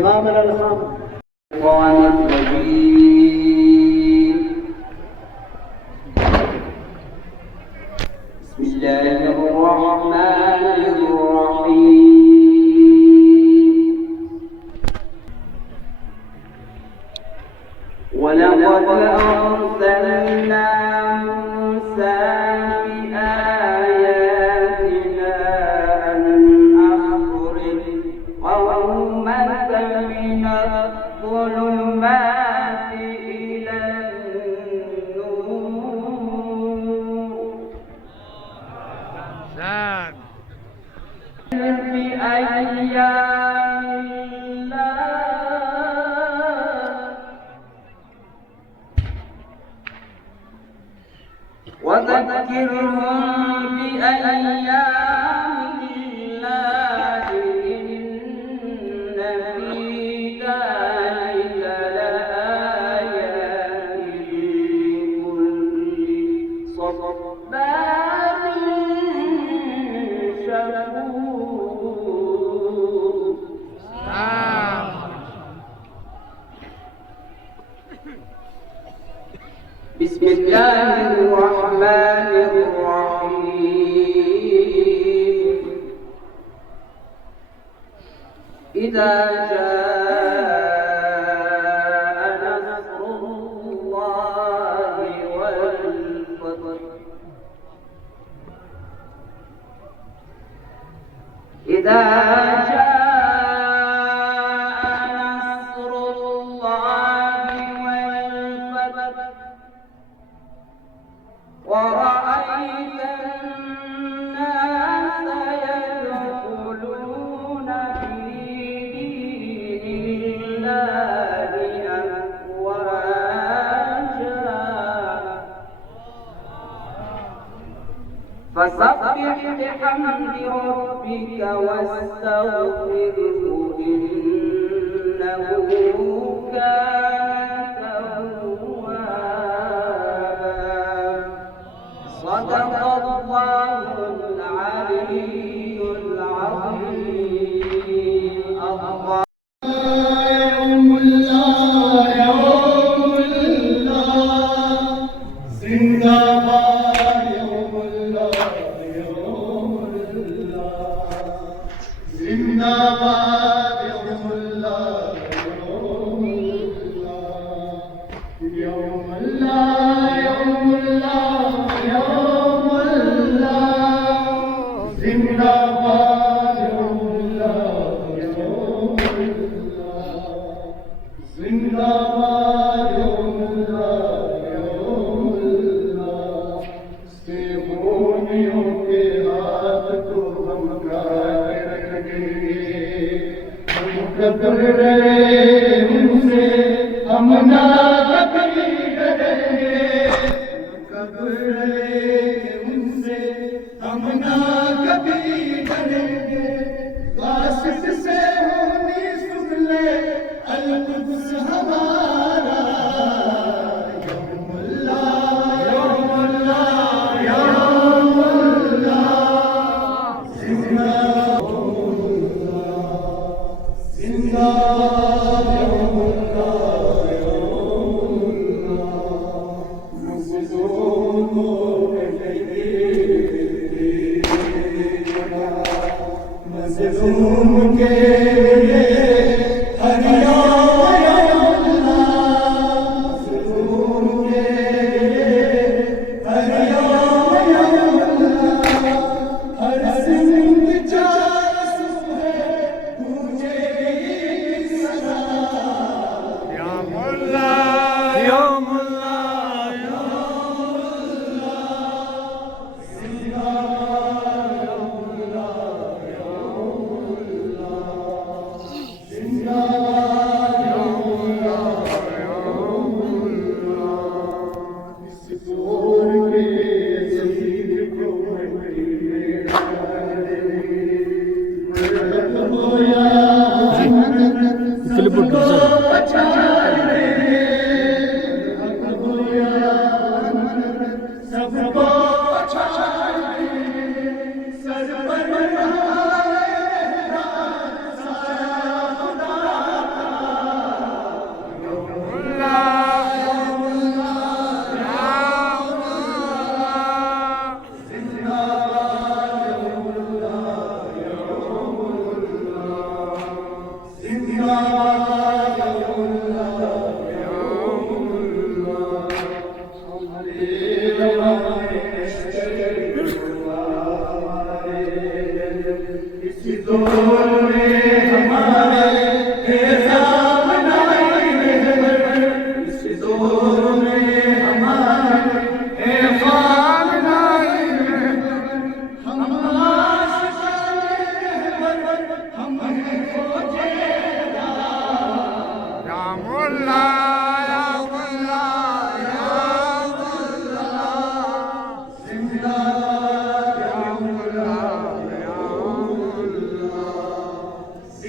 إمامنا الخامس. بسم الله الرحمن الرحيم. ولقد أرسلنا موسى بآياتنا أن أخرج قومك من الظلمات إلى النور بأيام الله وذكرهم بأيام الله إن في ذلك لآيات لكل صبار شكور. بسم الله الرحمن الرحيم. إذا جاء نصر الله والفتح إذا جاء نصر الله والفتح ورأيت الناس يدخلون في دين الله أفواجا فسبح بحمد ربك واستغفره إنه كان توابا. صدق الله العلي العظيم. الله يوم الله يوم الله زندباد يوم الله يوم الله زندباد يوم الله يوم الله يوم الله يوم الله يوم الله زندباد يوم الله يوم الله زندباد يوم الله يوم الله सेवोनियों के हाथ को हम काट रखेंगे हम कब्र रहे उनसे हम ना कभी डरेंगे कब्र रहे उनसे हम ना कभी डरेंगे काशिश से होनी सुन ले अल-कुद्स हमारा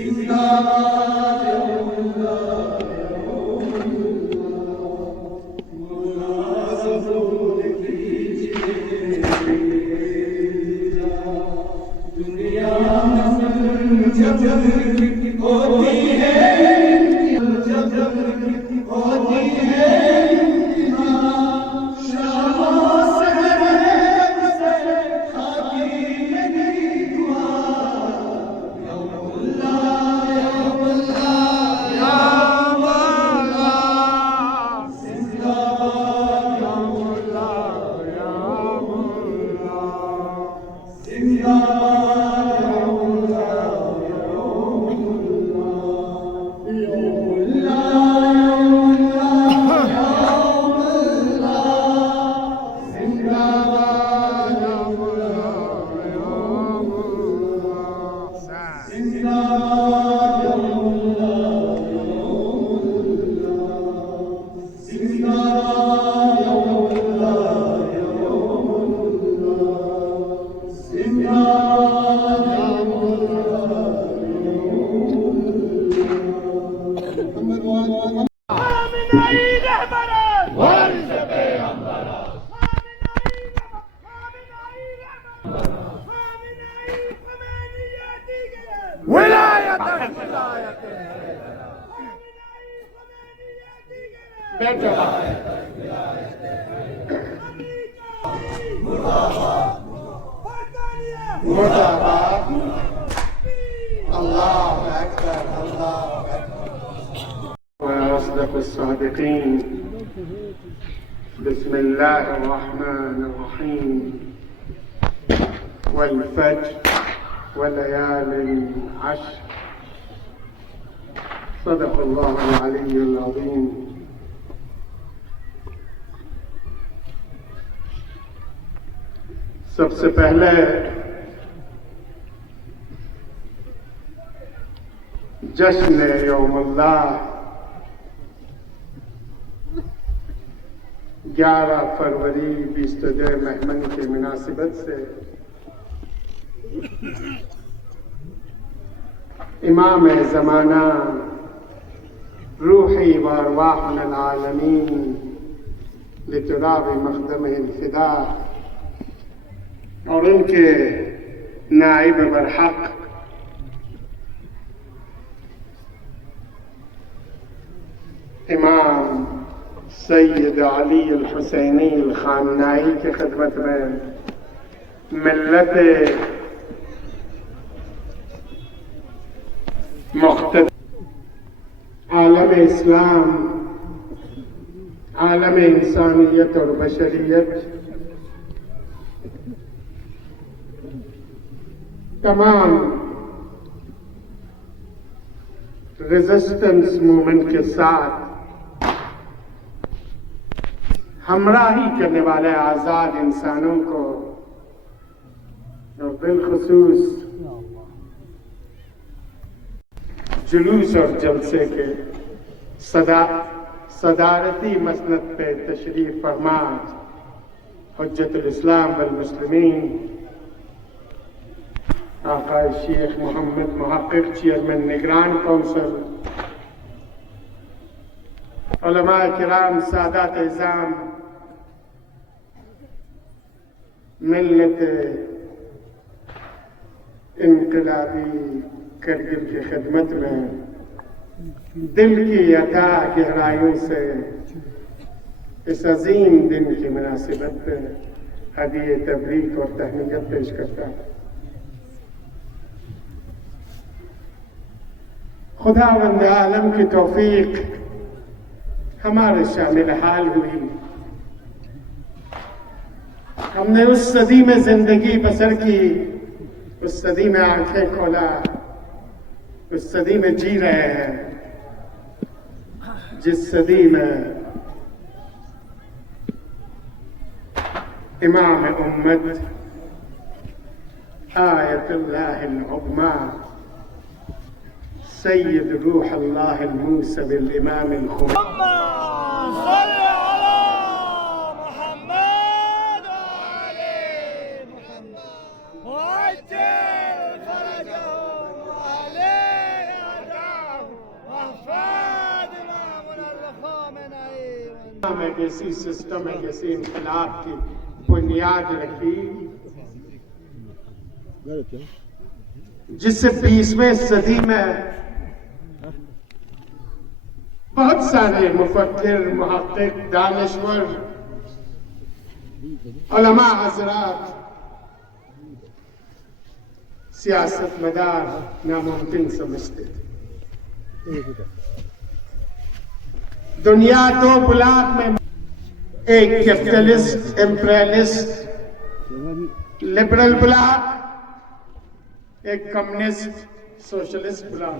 जिंदाबाद ज़रूर कीजिए दुनिया में जब होती है जब होती है وأصدق الصادقين بسم الله الرحمن الرحيم والفجر وليال عشر صدق الله العلي العظيم सबसे पहले जश्न यौमुल्लाह 11 फरवरी 22 महमन की मुनासिबत से इमाम ज़माना रूही व अरवाहुल आलमीन लितराबि मक़दमिहिल फ़िदा और उनके नाइब बरहक इमाम सैयद अली अल हुसैनी अल खामनाई की खिदमत में मिल्लत मुख्तलिफ आलम इस्लाम आलम इंसानियत और बशरियत तमाम रेजिस्टेंस मूवमेंट के साथ हमराही करने वाले आज़ाद इंसानों को और बिलखुसूस जुलूस और जलसे के सदारती मसनद पे तशरीफ फरमा हुज्जतुल इस्लाम वल मुस्लिमीन आका शेख मोहम्मद मुहक्किक चेयरमैन निगरान कौंसिल उलमा किराम सादात इज़ाम मिल्लत इनकलाबी करगिल की खिदमत में दिल की अता गहराइयों से इस अजीम दिन की मुनासिबत पे हदीए तबरीक और तहनीयत पेश करता हूँ। खुदावंद आलम की तौफीक हमारे शामिल हाल हुई। हमने उस सदी में जिंदगी बसर की, उस सदी में आंखें खोला, उस सदी में जी रहे हैं जिस सदी में इमाम उम्मत आयतुल्लाहिल उज़्मा सय्यद रूह अल्लाह मूसा बिल इमाम एक ऐसी सिस्टम है, जैसे इनकलाब की बुनियाद रखी, जिससे 20वीं सदी में बहुत सारे मुफक्किर, मुहक्किक, दानिश्वर, उलमा हज़रात, सियासतमदार नामुमकिन समझते थे। दुनिया दो ब्लॉक में, एक कैपिटलिस्ट, इंपीरियलिस्ट, लिबरल ब्लॉक, एक कम्युनिस्ट, सोशलिस्ट ब्लॉक।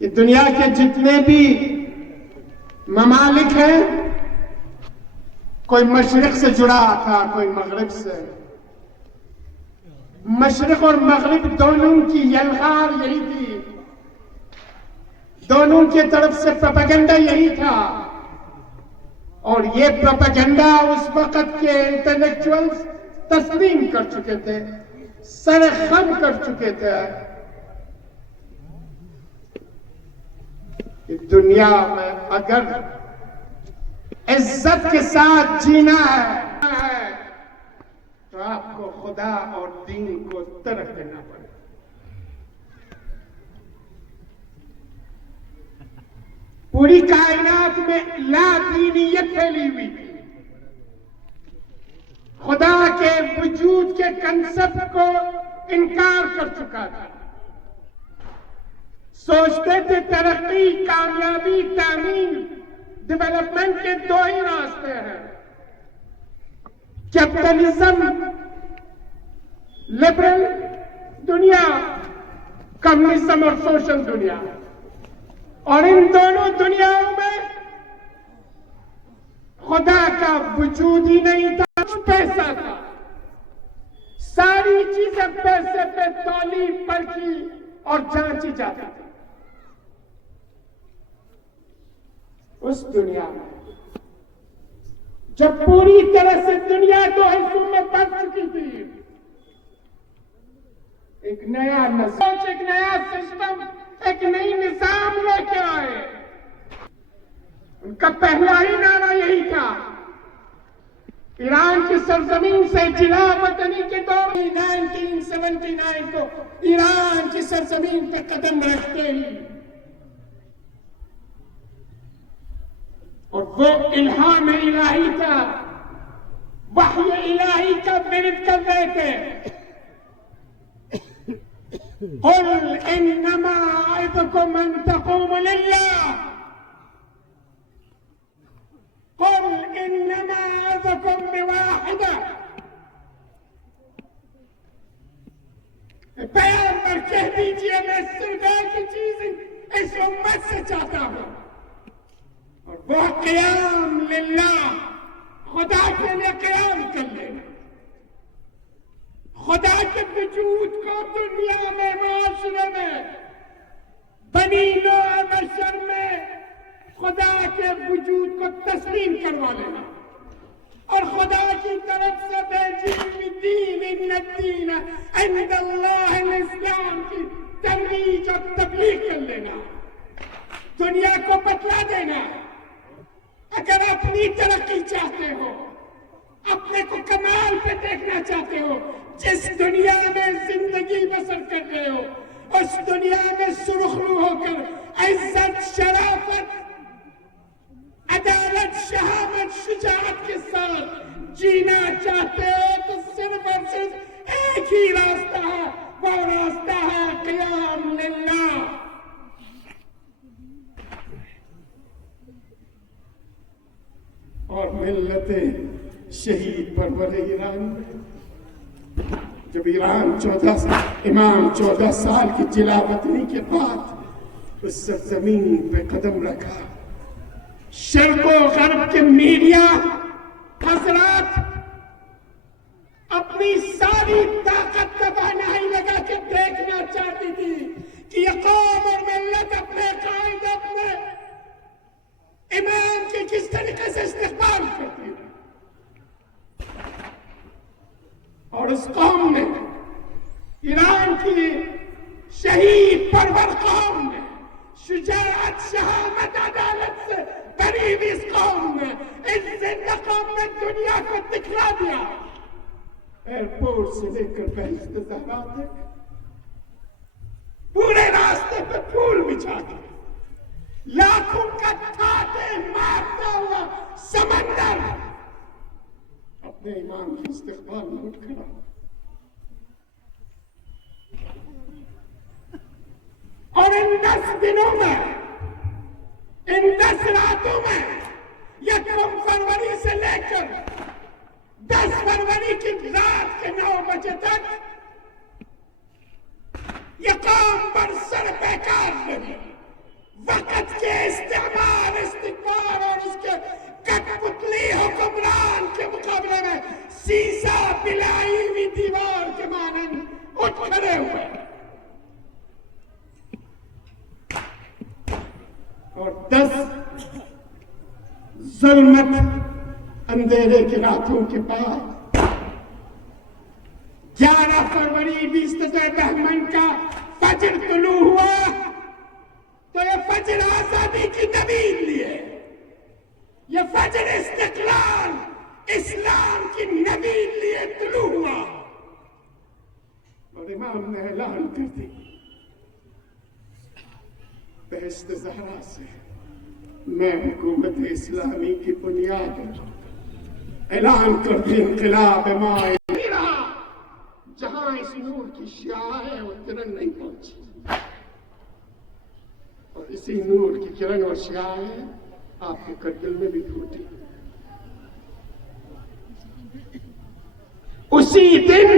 ये दुनिया के जितने भी ममालिक हैं, कोई मशरिक से जुड़ा था, कोई मगरिब से। मशरिक और मगरिब दोनों की यलगार यही थी, दोनों की तरफ से प्रोपेगेंडा यही था। और ये प्रोपेगेंडा उस वक्त के इंटेलेक्चुअल्स तस्लीम कर चुके थे, सरखम कर चुके थे। दुनिया में अगर इज्जत के साथ जीना है तो आपको खुदा और दीन को तरक देना पड़ेगा। पूरी कायनात में लादीनियत फैली हुई थी, खुदा के वजूद के कंसेप्ट को इनकार कर चुका था। सोचते थे तरक्की, कामयाबी, तामीर, डेवलपमेंट के दो ही रास्ते हैं, कैपिटलिज्म, लिबरल दुनिया, कम्युनिज्म और सोशल दुनिया। और इन दोनों दुनियाओं में खुदा का वजूद ही नहीं था, पैसा था। सारी चीजें पैसे पे तौली, परखी और जांची जाती थी। उस दुनिया में जब पूरी तरह से दुनिया दो हिस्सों में बंट चुकी थी, एक नया नजर, एक नया सिस्टम, एक नई निजाम लेके आए। उनका पहला ही नारा यही था। ईरान की सरजमीन से जिला वतनी के दौर 1979 को ईरान की सरजमीन पर कदम रखते ही, और वो इल्हाम इलाही था, वह्य इलाही का विरोध कर रहे थे। कुल इन्नमा अइज़ुकुम अन तक़ूमु लिल्लाह, कुल इन्नमा अइज़ुकुम बिवाहिदा। पैगंबर कह दीजिए, मैं सिर्फ एक ही चीज इस उम्मत से चाहता हूं, और वो क़याम लिल्लाह, खुदा के लिए क़याम कर लेना। खुदा के वजूद को दुनिया में, माशरे में, बनी नौ बशर में खुदा के वजूद को तस्लीम करवा लेना, और खुदा की तरफ से भेजी हुई दीन इन्नद्दीन इंदल्लाहिल इस्लाम की तबलीग और तबलीग कर लेना। दुनिया को बतला देना, अगर अपनी तरक्की चाहते हो, अपने को कमाल पे देखना चाहते हो, जिस दुनिया में जिंदगी बसर कर रहे हो, उस दुनिया में सुरखरू होकर इज्जत, शराफत, अदालत, शहादत, शुजाअत के साथ जीना चाहते हो, तो सिर्फ और सिर्फ एक ही रास्ता है, वो रास्ता है क़याम लिल्लाह। और मिल्लते शहीद परवर ईरान में, जब ईरान 14 साल की जिलावतनी के बाद उस सरजमीन पे कदम रखा, शर्क़ो गर्ब के मीडिया हज़रात अपनी सारी ताकत तवानाई लगा के देखना चाहती थी कि ये कौम और मिल्लत अपने कायद, अपने इमाम के किस तरीके से इस्तेमाल करती है। और उस कौम ने, ईरान की शहीद परवर कौम ने शुजाअत, शहादत, अदालत कभी भी इस कौम ने, इस जिंदा कौम ने दुनिया को दिखला दिया। एयरपोर्ट से लेकर बहिश्त ज़हरा तक पूरे रास्ते पे फूल बिछा दिए, लाखों का ठाटे मारता हुआ समंदर अपने इमाम के इस्तकबाल में उठ खड़ा। और इन 10 दिनों में, इन 10 रातों में, 1 फरवरी से लेकर 10 फरवरी की रात के 9 बजे तक ये कौम पर सर बेकार लगी। वक्त के इस्तेमाल, इस्तिकबार और उसके कठपुतली हुक्मरान के मुकाबले में सीसा पिलाई हुई दीवार के मानंद उठ खड़े हुए और 10 ज़ुल्मत अंधेरे की रातों के बाद 11 फरवरी 20 बहमन का फजर तुलू हुआ तो ये फजर आजादी की नवीद लिए, ये फजर इस्तिकलाल इस्लाम की नवीद लिए तुलू हुआ और इमाम ने ऐलान कर दी बहिश्त ज़हरा से मैं हुकूमत इस्लामी की बुनियाद ऐलान कर दी। इंक़िलाब माए जहां इस नूर की शिया है वो किरण नहीं पहुंची और इसी नूर की किरण और शिया है आपके कत्ल में भी फूटी। उसी दिन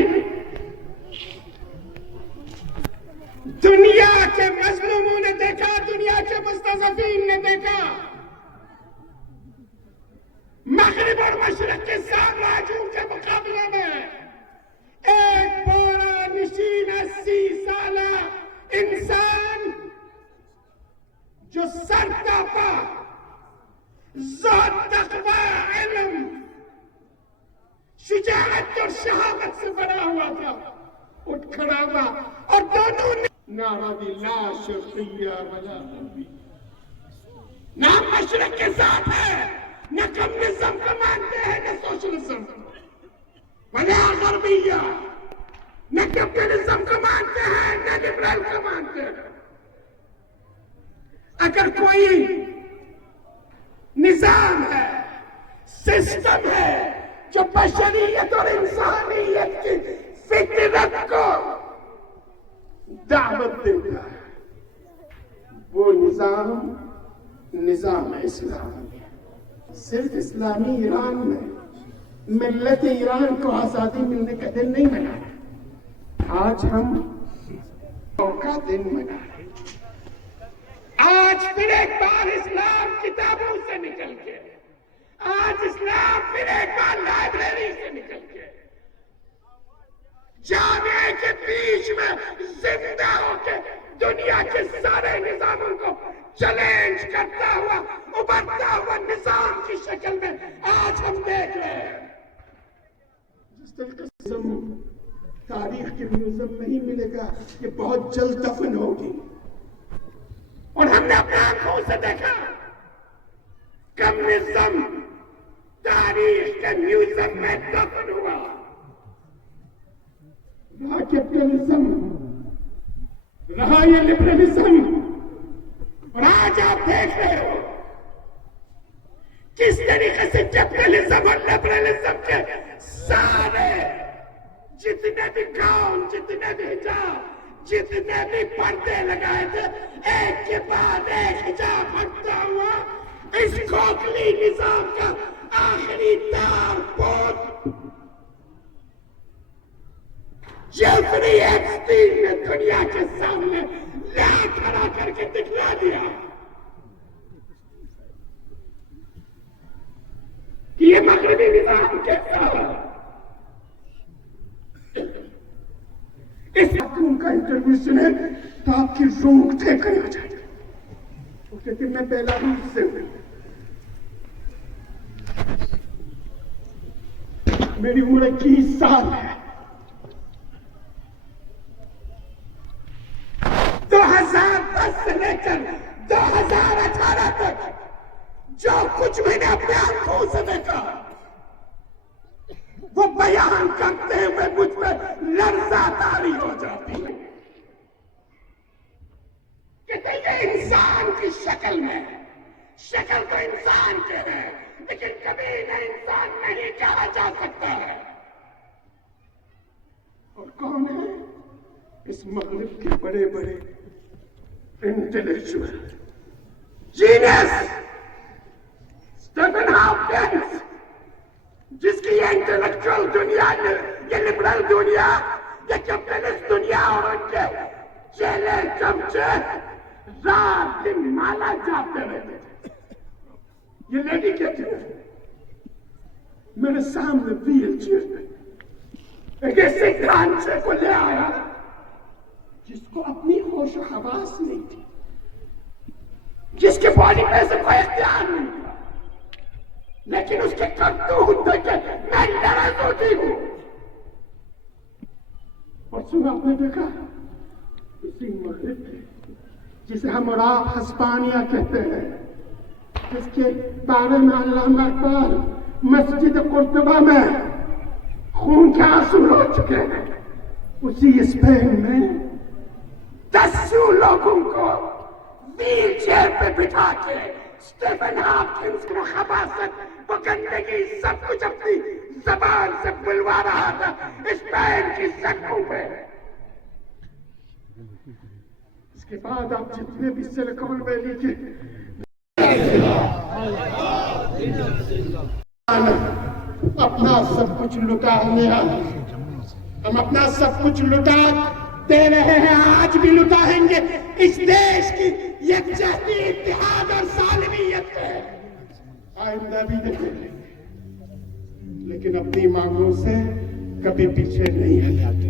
दुनिया के मजलूमों ने देखा, दुनिया के मुस्तज़फ़ीन ने देखा, मग़रिब और मशरिक़ के साम्राज्यों के मुकाबले में एक बोरा नशीन 80 साला इंसान जो सरतापा ज़ात तक़वा इल्म शुजाअत और शहादत से बना हुआ था, उठ खड़ा हुआ और दोनों ने नारा दी ला शर्क़िय्या वला ग़रबी, ना मशरिक़ के साथ है, न कम्युनिज्म को मानते हैं, न सोशलिज्म, वला ग़रबिय्या, न कैपिटलिज्म को मानते हैं, न लिबरल को मानते हैं। अगर कोई निजाम है, सिस्टम है जो बशरियत और इंसानियत की फितरत को दावत देता है, वो निजाम इस्लाम है। सिर्फ इस्लामी ईरान में मिल्लत ईरान को आजादी मिलने का दिन नहीं मनाया, आज हम का दिन मना रहे। आज फिर एक बार इस्लाम किताबों से निकल के, आज इस्लाम फिर एक बार लाइब्रेरी से निकल के जाने के बीच में जिंदा होकर दुनिया के सारे निजामों को चैलेंज करता हुआ उभरता हुआ निजाम की शक्ल में आज हम देख रहे हैं। जिस तरीके से तारीख के म्यूजियम नहीं मिलेगा, ये बहुत जल्द दफन होगी और हमने अपने आंखों से देखा कम्युनिज्म तारीख के म्यूजियम में दफन हुआ। रहा कैपिटलिज्म, रहा ये लिबरलिज्म और आज आप देख रहे हो किस तरीके से कैपिटलिज्म और लिबरलिज्म के सारे जितने भी गाउन, जितने भी हिजाब, जितने भी पर्दे लगाए थे, एक के बाद एक हिजाब हटता हुआ इस खोखली निजाम का आखिरी तार पोत जेफरी एप्स्टीन ने दुनिया के सामने ला खड़ा करके दिखला दिया कि ये मगरबी निजाम कैसा है। इस उनका इंटरव्यू सुने तो आपकी रूह ठेकर हो जाएगी। वो कहते मैं बेलारूस से हूं, मेरी उम्र 21 साल है, 2010 से लेकर 2018 तक जो कुछ मैंने अपने आंखों से देखा वो बयान करते हुए मुझ पर लर्जा तारी हो जाती है कि ये इंसान की शक्ल में, शक्ल तो इंसान के है लेकिन कभी न इंसान नहीं कहा जा सकता है। और कौन है इस मगरिब के बड़े बड़े इंटेलेक्चुअल जीनियस स्टीफन हॉकिंस, जिसकी ये इंटेलेक्चुअल दुनिया, ये लिबरल दुनिया, ये कैपिटलिस्ट दुनिया और उनके चेले चमचे रात दिन माला जाते रहते थे। ये लेडी कहती है मेरे सामने व्हील चेयर में एक ऐसे ढांचे को ले आया जिसको अपनी होश हवास नहीं थी, जिसके बॉडी पे से कोई इख्तियार नहीं था, लेकिन उसके करतूत देखे मैं नाराज होती हूँ। और सुना आपने देखा इसी मगरिब के, जिसे हम और आप हस्पानिया कहते हैं, जिसके बारे में अल्लामा इकबाल मस्जिद कुर्तबा में खून के आंसू रो चुके हैं, उसी स्पेन में 10 लोगों को व्हील चेयर पे बिठा के स्टीफन हॉकिंस को खबासत, वो गंदगी, सब कुछ अपनी जबान से बुलवा रहा था स्पेन की सड़कों पे। इसके बाद आप जितने भी सिलिकॉन वैली के अपना सब कुछ लुटाने आए, हम अपना सब कुछ लुटा दे रहे हैं, आज भी लुटाएंगे इस देश की यकजहती, इत्तेहाद और सालमियत है, आइंदा भी देखेंगे, लेकिन अपनी मांगों से कभी पीछे नहीं हटाते।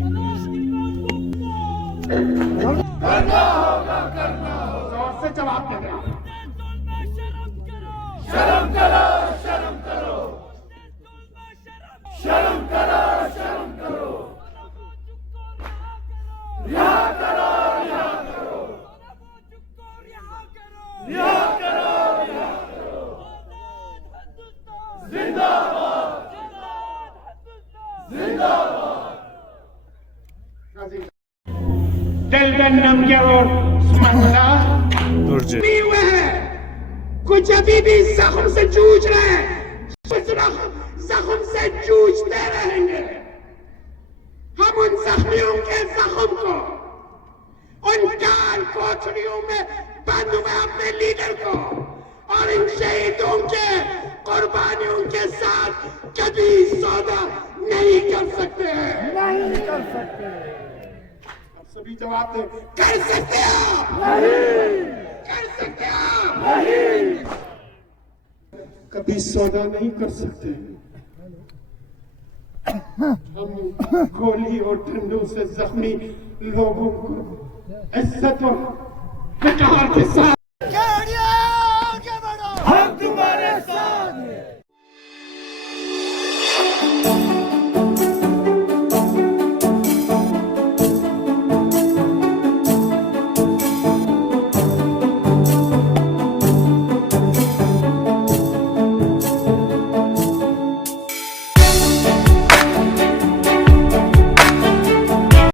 करना होगा, जोर से जवाब दे रहा हूं। शर्म करो, शर्म करो, शर्म करो, शर्म करो, रिहा करो, रिहा करो, रिहा करो, रिहा करो, जिंदाबाद, जिंदाबाद। दिल और हुए हैं, कुछ अभी भी जख्म से जूझ रहे हैं, जख्म से जूझते रहेंगे। हम उन जख्मियों के जख्म को, उन काल कोठरियों में बंद हुए अपने लीडर को और इन शहीदों के कुर्बानियों के साथ कभी सौदा नहीं कर सकते हैं, नहीं कर सकते। आप सभी जवाब दें, कर सकते हो? नहीं कर सकते हो? नहीं, कभी सौदा नहीं कर सकते। हम गोली और डंडों से जख्मी लोगों को इज्जत और वकार के साथ